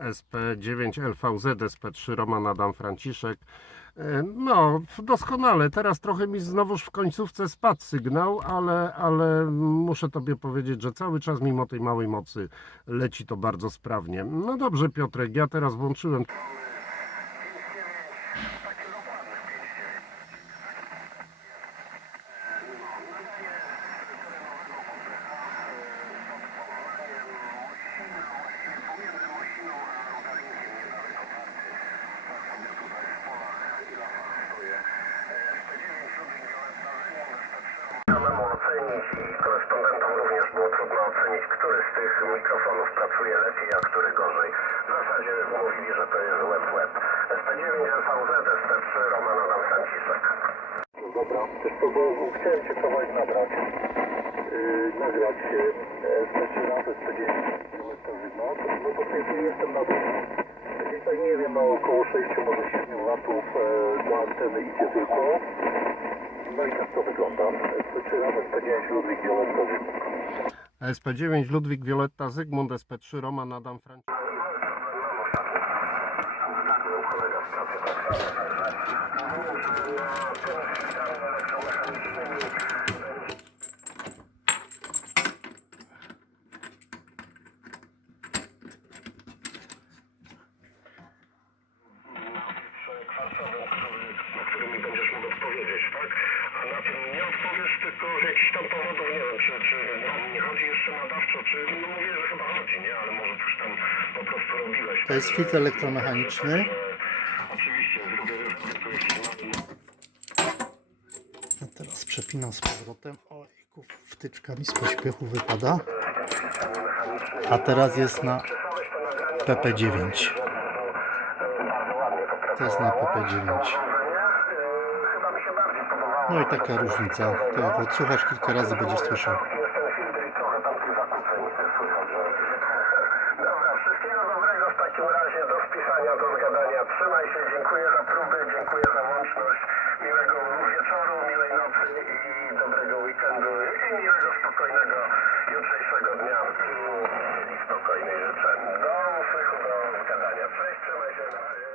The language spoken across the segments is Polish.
SP9 LVZ SP3 Roman Adam Franciszek. E, No, doskonale. Teraz trochę mi znowuż w końcówce spadł sygnał, ale, ale muszę Tobie powiedzieć, że cały czas mimo tej małej mocy leci to bardzo sprawnie. No dobrze, Piotrek, ja teraz włączyłem. Który z tych mikrofonów pracuje lepiej, a który gorzej. W zasadzie mówili, że to jest web-web. SP9 LVZ, SP3 Roman Adam Franciszek. Dobra, też było, chciałem Cię kawałek nagrać. Yy, nagrać yy, SP3 raz, SP9 no, to, no to w tej chwili jestem na dół. Gdzieś tak nie wiem, na około 6, może 7 watów e, do anteny idzie tylko. No i tak to wygląda. SP3 raz, SP9 Ludwik Wioletowy. SP9 Ludwik Wioletta Zygmunt, SP3 Roman Adam Franciszek. kwartowym, który, na który mi będziesz mógł odpowiedzieć, tak? A na tym nie tylko z jakichś tam powodów, nie wiem, czy, czy no, nie chodzi jeszcze nadawczo, czy no mówię, że chyba chodzi, nie? Ale może coś tam po prostu robiłeś. To jest filtr elektromechaniczny. E, Oczywiście, zrobię to ma, Ja teraz przepinam z powrotem. Ojku, wtyczka mi z pośpiechu wypada. A teraz jest na PP9. bardzo ładnie to To jest na PP9. Chyba mi się bardziej podobało. No i taka różnica. To odsłuchasz kilka razy będziesz słyszał. Trzymaj się, dziękuję za próby, dziękuję za łączność. Miłego wieczoru, miłej nocy i dobrego weekendu i miłego, spokojnego jutrzejszego dnia. I spokojnej życzę. Do usłychu, do zgadania. Cześć, trzymaj się, na razie.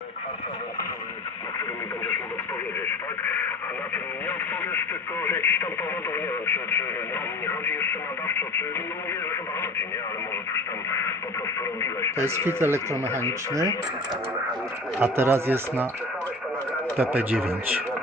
Dobranoc kwartowym, który, na który mi będziesz mógł odpowiedzieć, tak? A na tym nie odpowiesz, tylko z jakichś tam powodów, nie wiem, czy, czy no, nie nadawczo, czy no mówię, że chyba chodzi, nie? Ale może coś tam po prostu robiłeś. To jest filtr elektromechaniczny. Mechaniczny. A teraz jest na Przesłałeś to nagranie PP9.